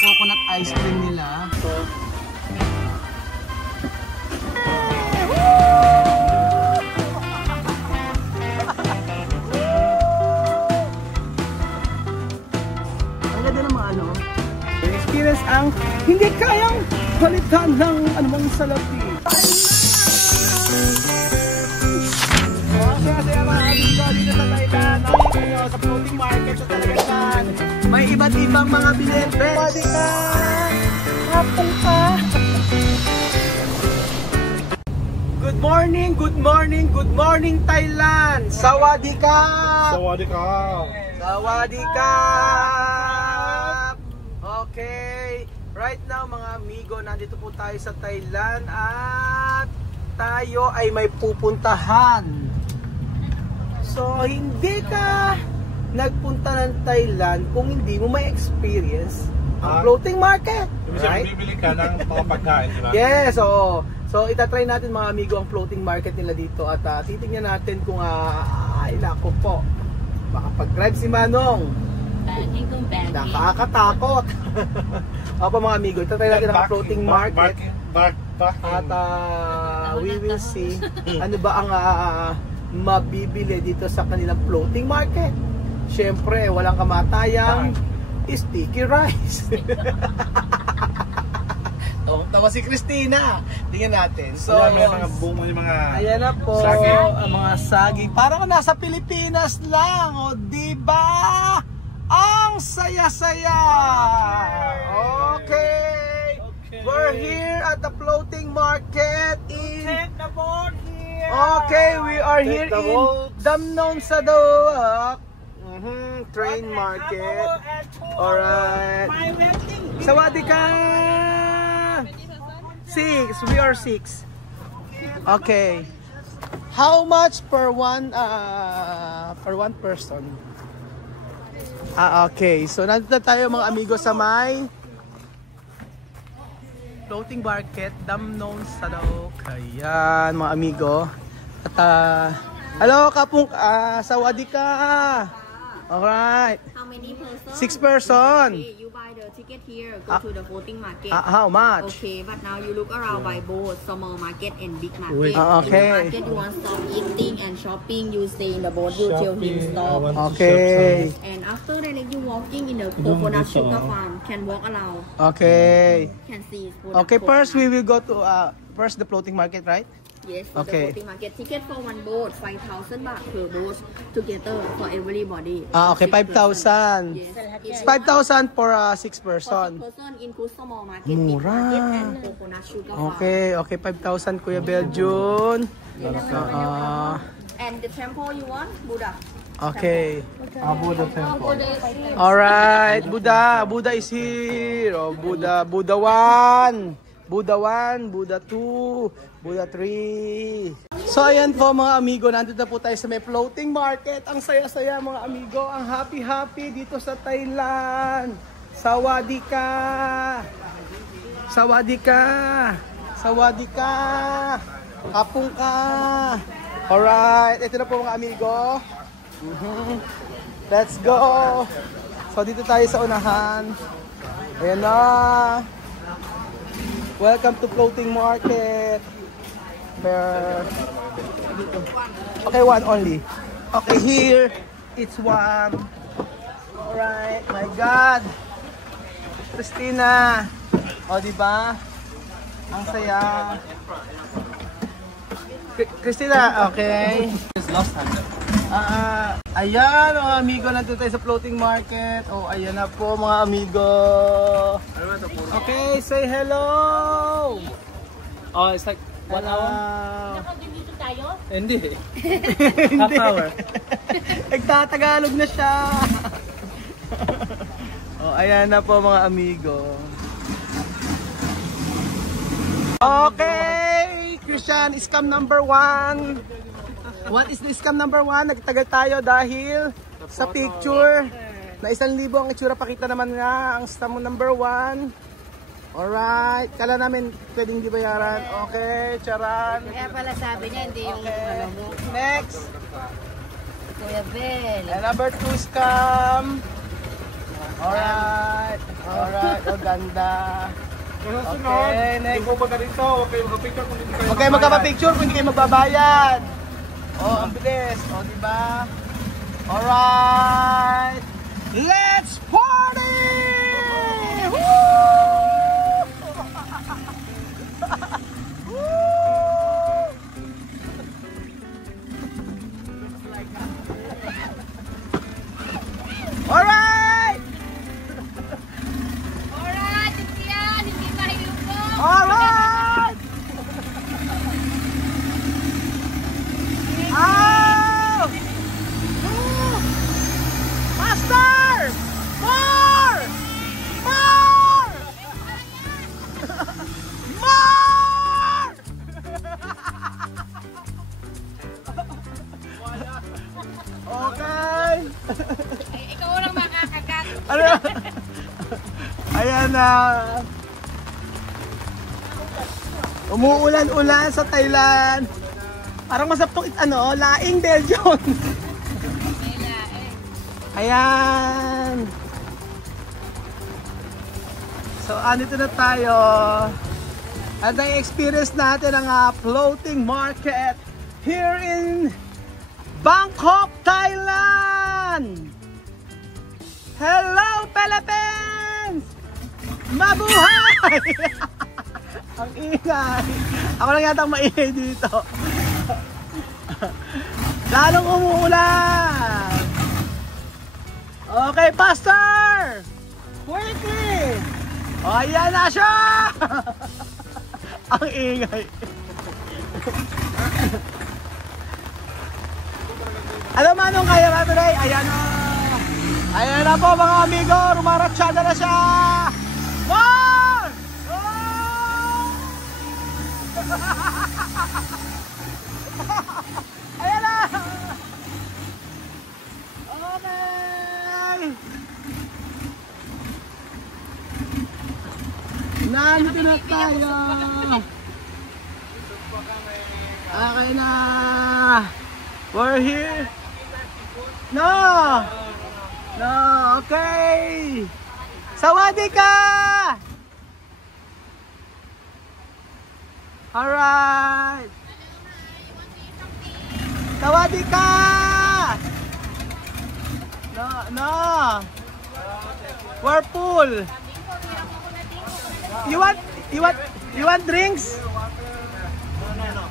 coconut ice cream nila. Ang ganda ng mga ano. Experience ang hindi kayang palitan ng anumang salapi. Kaya mga amigo dito sa Thailand, sa floating market sa Tagaytay. May iba't ibang mga binente. Pwede ka! Hapon ka! Good morning, good morning, good morning Thailand! Sawadee ka! Sawadee ka! Sawadee ka! Okay, right now mga amigo, nandito po tayo sa Thailand at tayo ay may pupuntahan. So, hindi ka nagpunta ng Thailand kung hindi mo may experience ang floating market. Right? Bibili ka ng mga pagkain, diba? Yes, oo. So, itatry natin mga amigo ang floating market nila dito at titingnan natin kung ay nako po. Baka pag-drive si Manong. Nakakatakot. Opo mga amigo, itatry natin ang floating market. At we will see ano ba ang mabibili dito sa kanilang floating market. Syempre, walang kamatayang sticky rice. Tawa si Christina. Tingnan natin. So, may mga bungo yung mga ayan na po, saging. ang mga saging. Parang nasa Pilipinas lang, o diba? Ang saya-saya. Okay. We're here at the floating market in Take the boat here. Okay, we are here Take the in boats. Damnon Sadawak train market. Alright. Sawadee ka! 6. We are 6. Okay. How much per one person? Okay. So nandito tayo mga amigo sa may floating market, Damnon Sadawak. Ayan mga amigo. At hello kapung sawadee ka. Alright. How many persons? 6 person. Okay, you buy the ticket here, go to the floating market. How much? Okay, but now you look around by both small market and big market. Wait. Okay. In the market you want to stop eating and shopping, you stay in the boat you till him stop. Okay. And after that, like you walking in the coconut sugar farm, can walk around, Okay. can see. Okay, first we will go to first the floating market, right? Yes, Okay. the floating market. Ticket for one boat, 5,000 baht per boat together for everybody. Okay, 5,000. Yes. 5,000 for 6 For person. person include small market, Mura. big market, and coconut sugar farm. Okay, 5,000 Kuya Beljun. And the temple you want, Buddha. Okay. Buddha temple. Alright, Buddha is here. Oh, Buddha 1. Buddha 1, Buddha 2, Buddha 3. So ayan po mga amigo, nandito na po tayo sa may floating market. Ang saya-saya mga amigo, ang happy-happy dito sa Thailand. Sawadee ka! Sawadee ka! Sawadee ka! Kapung ka! Alright, ito na po mga amigo. Let's go! So dito tayo sa unahan. Ayan na! Welcome to floating market. Okay, 1 only. Okay, here it's 1. Alright, my God. Christina. O, diba? Ang saya. Christina, okay. Ayan, mga amigo, nandito tayo sa floating market. Oh, ayan na po mga amigo. Okay, say hello. Oh, it's like 1 hour? Dito tayo? Hindi. Half hour. Nagtatagalog na siya. Oh, ayan na po mga amigo. Okay, Christian, scam number 1. What is the scam number 1? Nagtagal tayo dahil sa picture na 1,000 ang itsura. Pakita naman nga ang scam number 1. Alright, kala namin pwedeng di bayaran. Okay, charan. Kaya pala sabi niya, hindi yung Okay, next. Kuya Bel. And number 2 scam. Alright. Alright. Ang ganda. Okay, next. Kung baga dito, huwag kayo magpapicture kung hindi kayo Huwag kayo magpapapicture kung hindi kayo magbabayad. Oh, ang bilis. Oh, diba? Alright. Let's party! Woo! Alright! Alright, hindi yan. Hindi mahilugog. Alright! Ow! Woo! Master! More! More! More! Okay. Ay, ikaw lang makakagat. Ano? Ayan na. Umuulan-ulan sa Thailand. Parang masaptong laing Belgium. Ayan. So, andito na tayo. At na-experience natin ang floating market here in Bangkok, Thailand. Hello, Philippines! Mabuhay! Ang ingay. Ako lang yata ang maingay dito. Lalong umuulan. Okay, Pastor! Quickly! O, ayan na siya! Ang ingay. Alam mo anong kaya ba today? Ayan o. Ayan na po mga amigo. Rumaratsyada na siya. More! Oh! Ayan na! Okay! Nandito na tayo. Okay na. We're here. No! No, okay. Sawadee ka! Alright. Sawadee ka! No, no. We're full. You want drinks? No.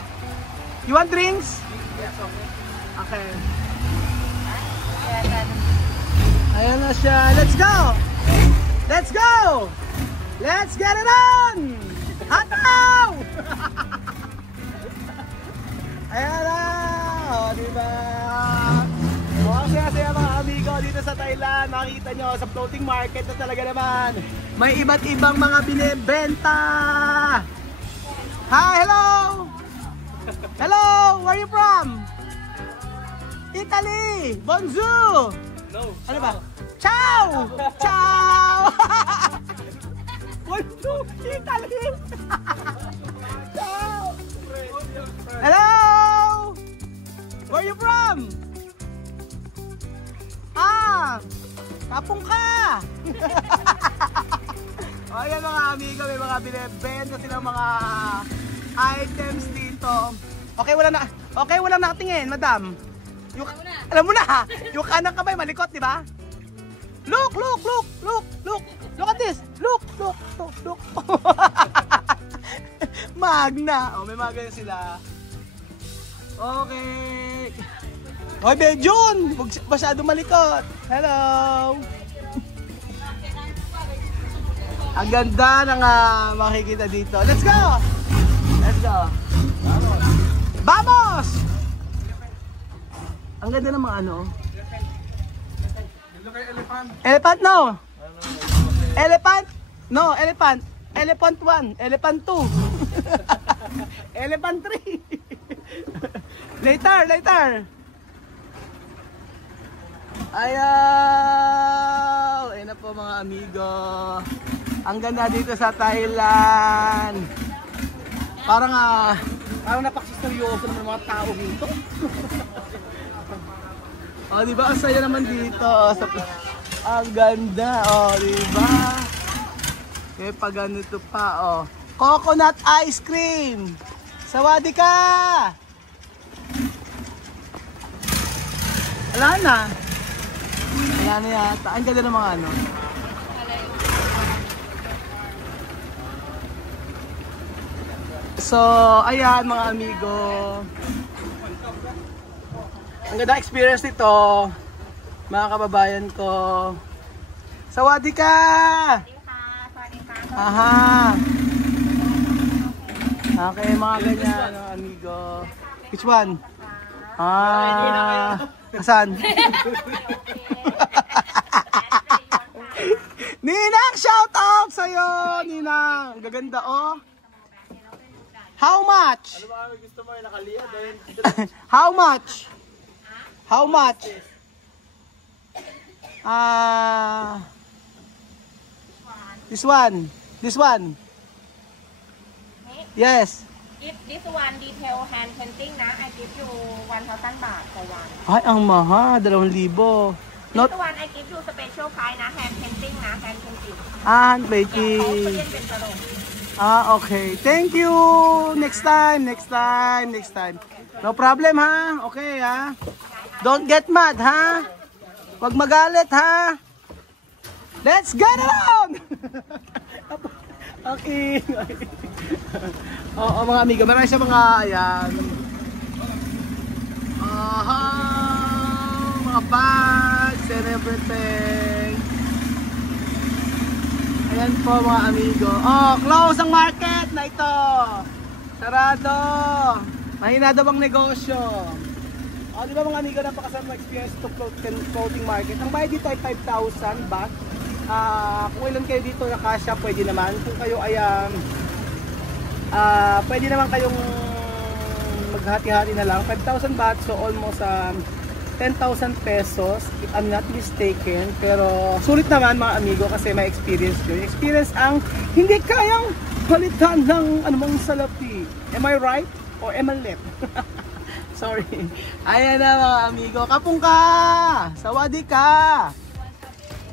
You want drinks? Okay. Ayan na siya. Let's go! Let's go! Let's get it on! Hataw! Ayan na! O, diba? Masaya mga amigo dito sa Thailand. Makikita nyo sa floating market na talaga naman. May iba't ibang mga binibenta. Hi, hello! Hello! Where are you from? Italy! Bonjour! No. Ano ba? Ciao! Ciao! Bonjour! Italy! Ciao! Hello! Where are you from? Tapong ka! O yan mga amigo, may mga binibenta silang mga items dito. Okay, walang nakatingin, madam. Alam mo na, yung kanang kamay malikot, di ba? Look at this. Look. Magna. Oh, may mga ganyan sila. Okay. Hoy, Bejun, huwag masyado malikot. Hello. Ang ganda ng makikita dito. Let's go. Vamos! Ang ganda ng mga ano. Elephant no. Elephant 1, elephant 2. Elephant 3. Later. Ayaw! Ayun na po mga amigo. Ang ganda dito sa Thailand. Parang napakseryoso ng mga tao dito. O, di ba? Ang saya naman dito. Ang ganda, oh, diba? May pa ganito pa, oh. Coconut ice cream. Sawadi ka! Wala na. Wala na yata. Ang ganda ng mga ano. So, ayan mga amigo. Ang ganda experience nito, mga kababayan ko. Sawadi ka! Aha! Okay, mga ganyan, mga amigo. Which one? Asan? Ninang, shout out sa'yo! Ninang, gaganda oh. How much? Ano ba gusto mo yung nakaliya? How much? How much? This one. This one. Yes. If this one detail hand painting na, I give you 1,000 baht for one. Ay, ang mahal. 2,000. Not... This one I give you special price na, hand painting na, hand painting. hand painting. Korean เป็นตลก Okay. Thank you. Next time. Next time. Next time. No problem, ha? Okay, ha? Don't get mad, ha? Huwag magalit, ha? Let's get it on! Okay. Oo, mga amigo. Marami siya mga, ayan. Mga bags and everything. Ayan po mga amigo. Oh, close ang market na ito. Sarado. Mahina daw ang negosyo. Oh, di ba mga amigo, napakasarap na experience ito clothing market. Ang bayad dito ay 5,000 baht. Kung ilan kayo dito na kasya, pwede naman. Kung kayo ay pwede naman kayong maghati-hati na lang. 5,000 baht, so almost 10,000 pesos if I'm not mistaken. Pero sulit naman mga amigo kasi may experience yun. Experience ang hindi kayang palitan ng anumang salapi. Am I right? Or am I left? Sorry. Ayan na mga amigo. Kapung ka! Sawadi ka!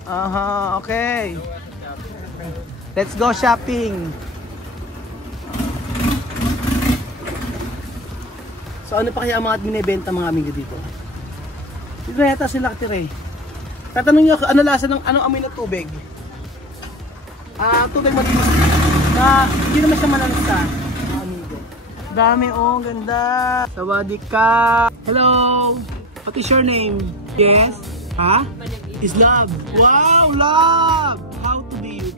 Aha, okay. Let's go shopping. So ano pa kaya ang mga binibenta mga amigo dito? Dito na yata sila katire. Tatanong niyo ano lasa ng ano amoy ng tubig? Tubig malinis. Na hindi naman siya malansa. Mga amigo. Dami oh, ganda. Sawadi ka. Hello. What is your name? Yes. Ha? Is love. Wow, love. How to be you?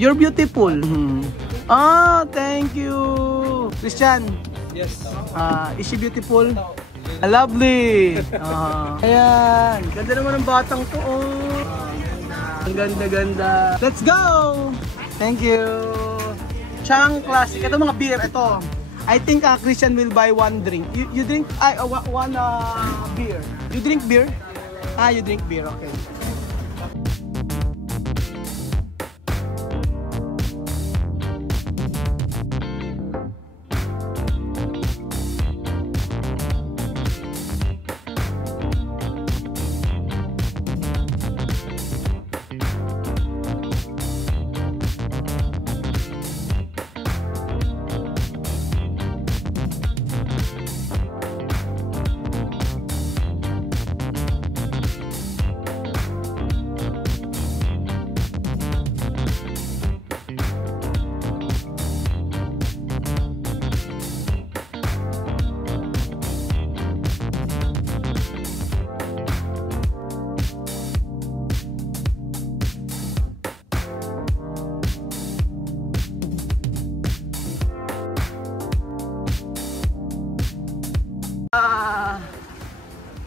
You're beautiful. Thank you. Christian. Yes. Is she beautiful? Lovely. Ayan. Ganda naman ng batang to. Ang ganda-ganda. Let's go. Thank you. Chang Classic. Ito mga beer. Ito. I think Christian will buy one drink. You drink one beer. You drink beer? You drink beer. Okay.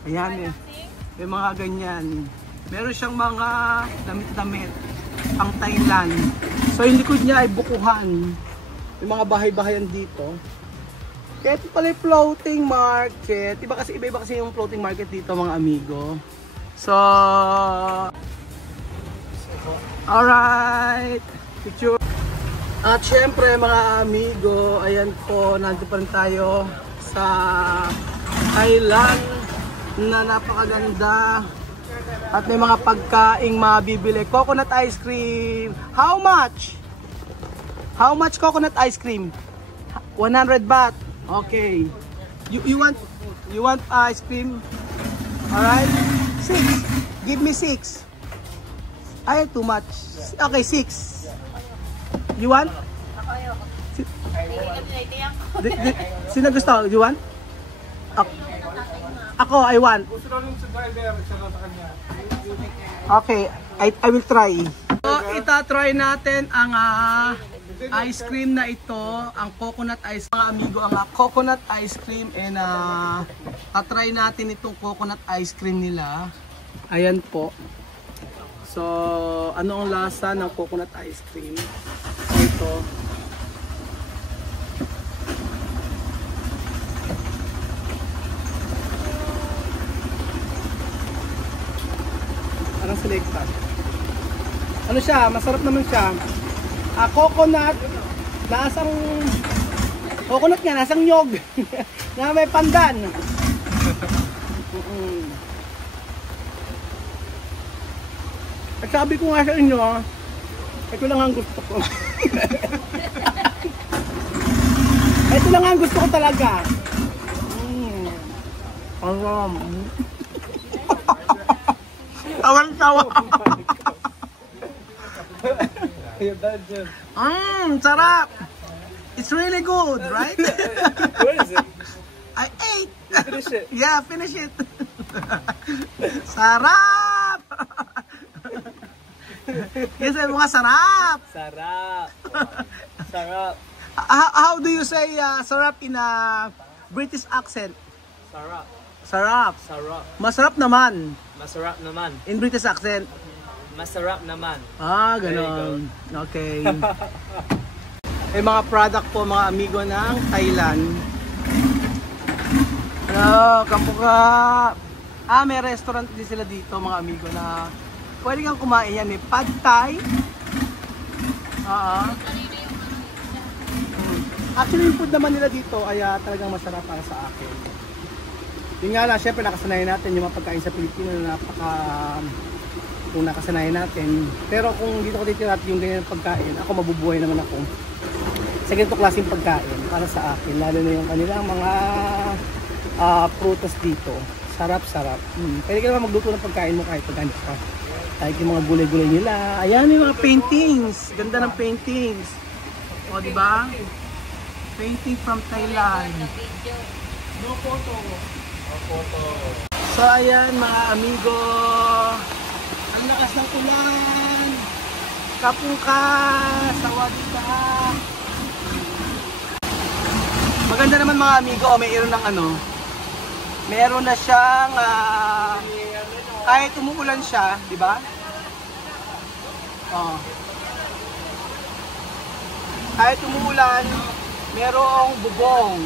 Ayan eh. May mga ganyan. Meron siyang mga damit-damit pang Thailand. So yung likod niya ay bukuhan. Yung mga bahay-bahayan dito. Kaya ito pala yung floating market. Iba kasi yung floating market dito mga amigo. So alright. Picture. At syempre mga amigo, ayan po, nandito pa rin tayo sa Thailand na napakaganda. At may mga pagkaing mabibili. Coconut ice cream. How much? How much coconut ice cream? 100 baht. Okay. You want ice cream? Alright. 6. Give me 6. Ay, too much. Okay, 6. You want? Sino gusto? You want? Ako, I want. Gusto rin sa driver, sa kanya. Okay, I will try. So, itatry natin ang ice cream na ito, ang coconut ice. Mga amigo, ang coconut ice cream and tatry natin itong coconut ice cream nila. Ayan po. So, ano ang lasa ng coconut ice cream? Ito. Parang selected. Ano siya? Masarap naman siya. Coconut. Nasang coconut nga, nasang nyog. Na may pandan. At sabi ko nga sa inyo, ito lang ang gusto ko. Ito lang ang gusto ko talaga. Tawan-tawa. Sarap. It's really good, right? What is it? I ate. Finish it. Yeah, finish it. Sarap. Kasi mga sarap. Sarap. Sarap. How do you say sarap in a British accent? Sarap. Sarap. Sarap. Masarap naman. Masarap naman. In British accent. Masarap naman. Ganon. Okay. May mga product po mga amigo ng Thailand. Hello, kampuka. May restaurant din sila dito mga amigo na pwede kang kumain yan. May pad thai. Actually yung food naman nila dito ay talagang masarap para sa akin. Yun nga lang, syempre nakasanayan natin yung mga pagkain sa Pilipino na kung nakasanayan natin. Pero kung dito ko titira yung ganyan pagkain, ako mabubuhay naman ako sa ganitong klaseng pagkain para sa akin. Lalo na yung kanilang mga prutas dito. Sarap-sarap. Pwede ka naman magluto ng pagkain mo kahit pagkain ka. Kahit yung mga gulay-gulay nila. Ayan yung mga paintings. Ganda ng paintings. O, diba? Painting from Thailand. No photo. So ayan mga amigo, ang lakas ng ulan, kapungka, sawadika. Maganda naman mga amigo, mayroon ng meron na siyang kahit umuulan siya, di ba? Kahit umuulan, merong bubong.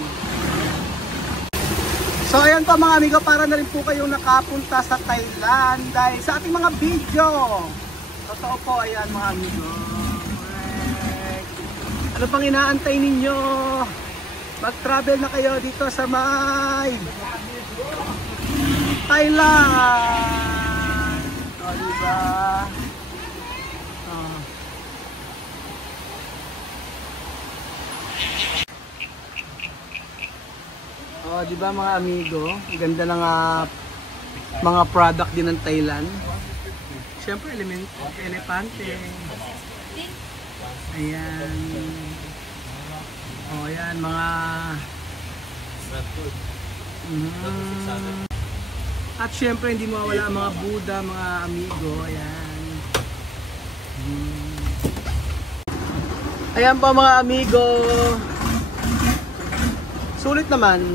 So ayan po mga amigo, para na rin po kayong nakapunta sa Thailand dahil sa ating mga video. Totoo po, ayan mga amigo. Correct. Ano pang inaantay ninyo? Mag-travel na kayo dito sa may Thailand. O diba? Oh, di ba mga amigo? Ganda ng mga product din ng Thailand. Siyempre, elepante. Ayan. Oh, ayan, mga at siyempre, hindi mawala ang mga Buddha, mga amigo. Ayan. Ayan po mga amigo. Sulit naman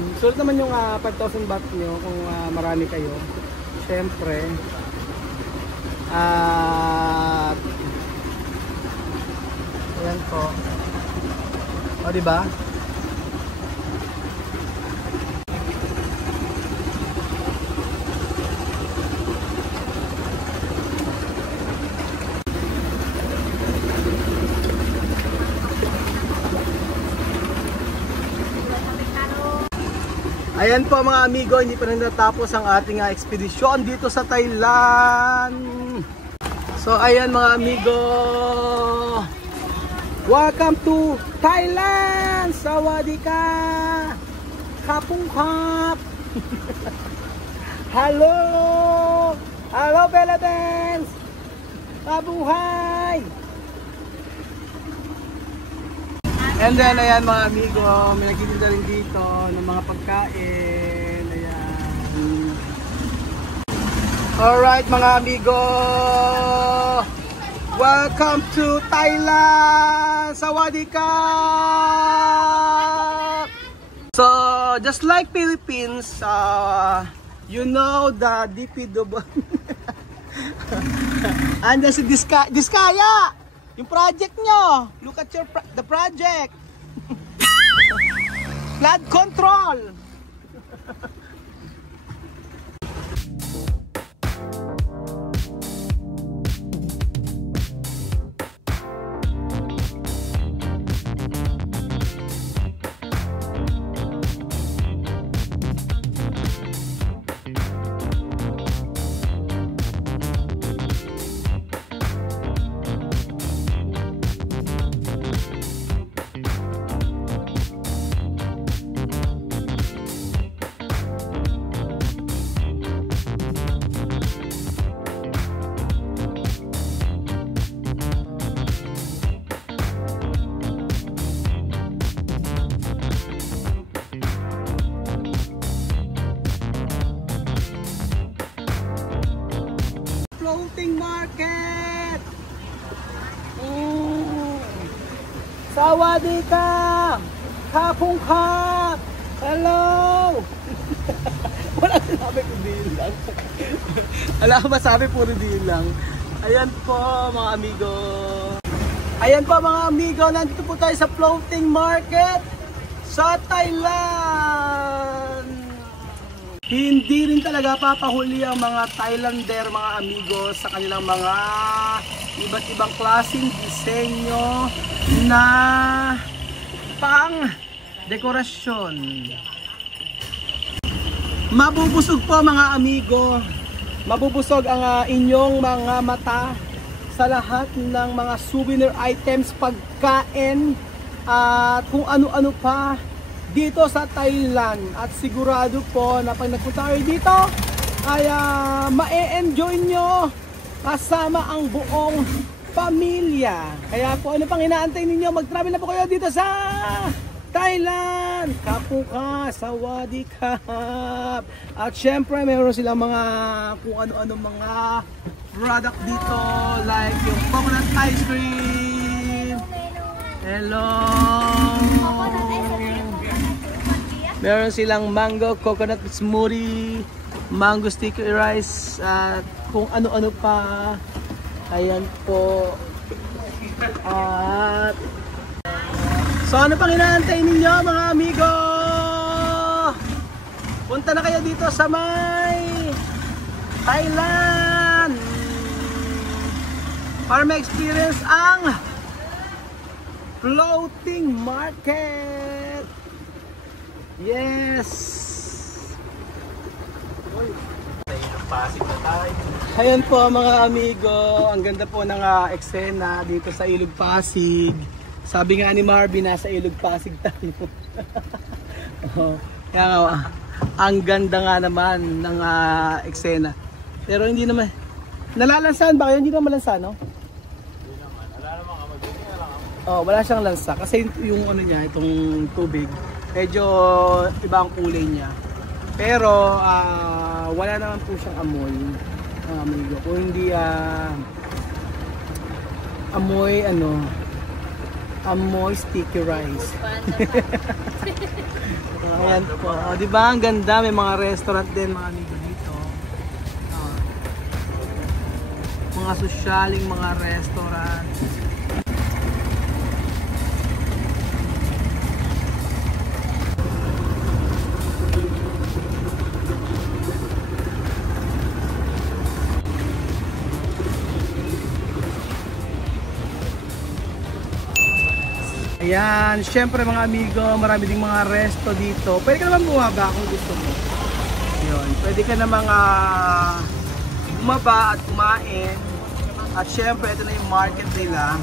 yung 5,000 baht nyo kung marami kayo. Siyempre. Ayan po. O, diba? Ayan po mga amigo, hindi pa rin natapos ang ating ekspedisyon dito sa Thailand. So ayan mga amigo, welcome to Thailand! Sawadee ka! Kapung kap! Hello! Hello Philippines! Kabuhay! And then ayan mga amigo, may nagtitinda rin dito ng mga pagkain. Ayan. Alright mga amigo, welcome to Thailand! Sawadee ka! So just like Philippines, you know the DPW. Andiyan si Diskaya! Yung project nyo! Look at the project! Flood control! Floating market! Sawadee ka! Kapung kap! Hello! Wala sinabi ko din lang. Wala ko masabi, puro din lang. Ayan po mga amigo. Ayan po mga amigo, nandito po tayo sa floating market sa Thailand. Hindi rin talaga papahuli ang mga Thailander mga amigo sa kanilang mga iba't ibang klaseng disenyo na pang dekorasyon. Mabubusog po mga amigo, mabubusog ang inyong mga mata sa lahat ng mga souvenir items, pagkain at kung ano-ano pa dito sa Thailand. At sigurado po na pag nagpunta kayo dito ay ma-enjoy nyo kasama ang buong pamilya. Kaya po ano pang inaantay ninyo, mag-travel na po kayo dito sa Thailand. Kapuka, sawadee ka. At syempre meron silang mga kung ano-ano mga product dito, like yung coconut ice cream. Hello. Meron silang mango coconut smoothie, mango sticky rice, at kung ano-ano pa. Ayan po. At so ano pang inaantay ninyo mga amigo? Punta na kayo dito sa may Thailand para ma-experience ang floating market. Yes! Ayan po mga amigo, ang ganda po ng eksena dito sa Ilog Pasig. Sabi nga ni Marvin, nasa Ilog Pasig tayo. Kaya nga, ang ganda nga naman ng eksena. Pero hindi naman, nalalansan ba kayo? Hindi naman malansa, no? Oh, wala siyang lansa kasi yung ano niya, itong tubig, medyo iba ang kulay niya. Pero wala naman po siyang amoy, amigo. Kung hindi amoy sticky rice. Ayan po. Di ba ang ganda, may mga restaurant din mga amigo dito. Mga sosyaling mga restaurant. Ayan, syempre mga amigo, marami ding mga resto dito. Pwede ka naman bumaba kung gusto mo. Yun, pwede ka na mga bumaba at kumain. At syempre, ito na yung market nila.